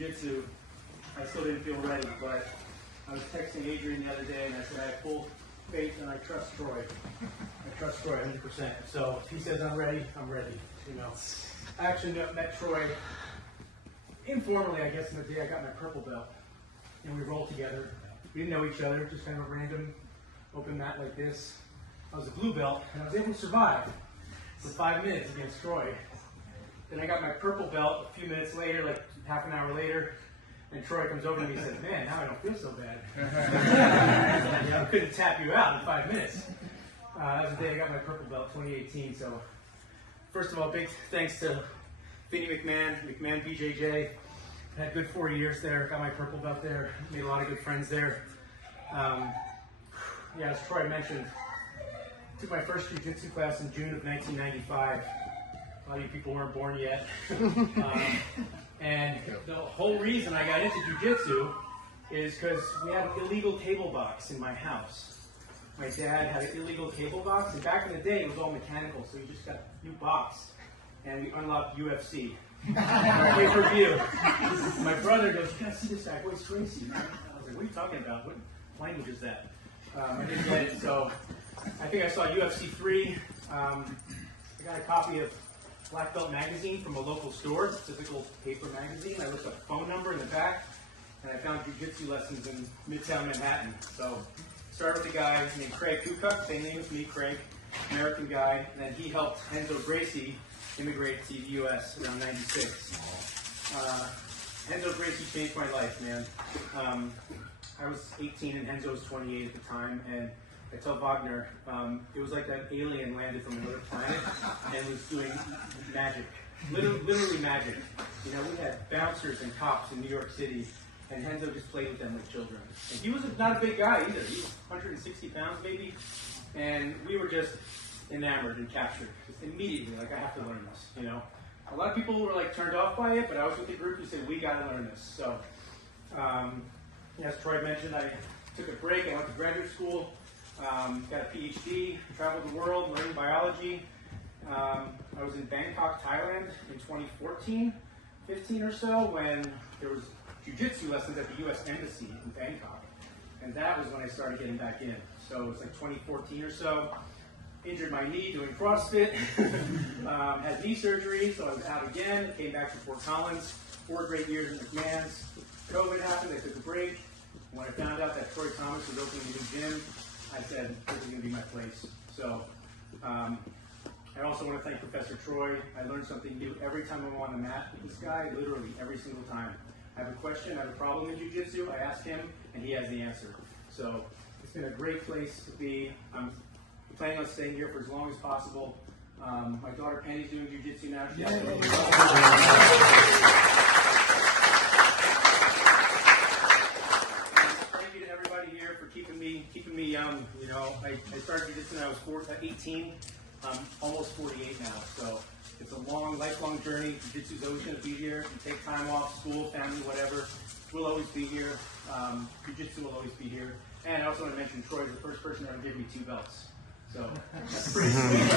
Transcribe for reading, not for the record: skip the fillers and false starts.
jiu-jitsu, I still didn't feel ready, but I was texting Adrian the other day and I said I have full faith and I trust Troy. I trust Troy 100%. So if he says I'm ready, I'm ready. You know, I actually met Troy informally, I guess, in the day I got my purple belt, and we rolled together. We didn't know each other, just kind of a random open mat like this. I was a blue belt, and I was able to survive for 5 minutes against Troy. Then I got my purple belt a few minutes later, like half an hour later, and Troy comes over to me and says, "Man, now I don't feel so bad." I couldn't tap you out in 5 minutes. That was the day I got my purple belt, 2018. So, first of all, big thanks to Vinny McMahon BJJ. I had a good 4 years there, got my purple belt there, made a lot of good friends there. Yeah, as Troy mentioned, took my first jiu-jitsu class in June of 1995. A lot of you people weren't born yet. And the whole reason I got into jiu-jitsu is because we had an illegal cable box in my house. My dad had an illegal cable box, and back in the day it was all mechanical, so you just got a new box, and we unlocked UFC. Pay-per-view. My brother goes, "You gotta see this guy, Royce Gracie." I was like, "What are you talking about? What language is that?" I didn't get it, so I think I saw UFC 3. I got a copy of Black Belt Magazine from a local store. It's a typical paper magazine. I looked up a phone number in the back, and I found jiu-jitsu lessons in Midtown Manhattan. So started with a guy named Craig Kukuk, same name as me, Craig, American guy, and then he helped Renzo Gracie immigrate to the U.S. around '96. Renzo Gracie changed my life, man. I was 18 and Renzo was 28 at the time, and I tell Wagner, it was like that alien landed from another planet and was doing magic, literally magic. You know, we had bouncers and cops in New York City, and Renzo just played with them like children. And he was not a big guy either. He was 160 pounds maybe, and we were just enamored and captured just immediately. Like, I have to learn this. You know, a lot of people were like turned off by it, but I was with the group who said we got to learn this. So, as Troy mentioned, I took a break. I went to graduate school. Got a PhD, traveled the world, learning biology. I was in Bangkok, Thailand in 2014, 15 or so, when there was jiu-jitsu lessons at the U.S. Embassy in Bangkok. And that was when I started getting back in. So it was like 2014 or so. Injured my knee doing CrossFit. Had knee surgery, so I was out again. Came back to Fort Collins. 4 great years in McMahon's. COVID happened, I took a break. When I found out that Troy Thomas was opening a new gym, I said, this is going to be my place. So I also want to thank Professor Troy. I learned something new every time I'm on the mat with this guy, literally every single time. I have a question, I have a problem in jiu-jitsu, I ask him, and he has the answer. So it's been a great place to be. I'm planning on staying here for as long as possible. My daughter Penny's doing jiu-jitsu now. Keeping me young. You know, I started jiu-jitsu when I was 18. I'm almost 48 now, so it's a lifelong journey. Jiu-jitsu is always going to be here. You take time off, school, family, whatever, we'll always be here. Jiu-jitsu will always be here. And I also want to mention Troy is the first person that ever gave me 2 belts. So that's pretty sweet.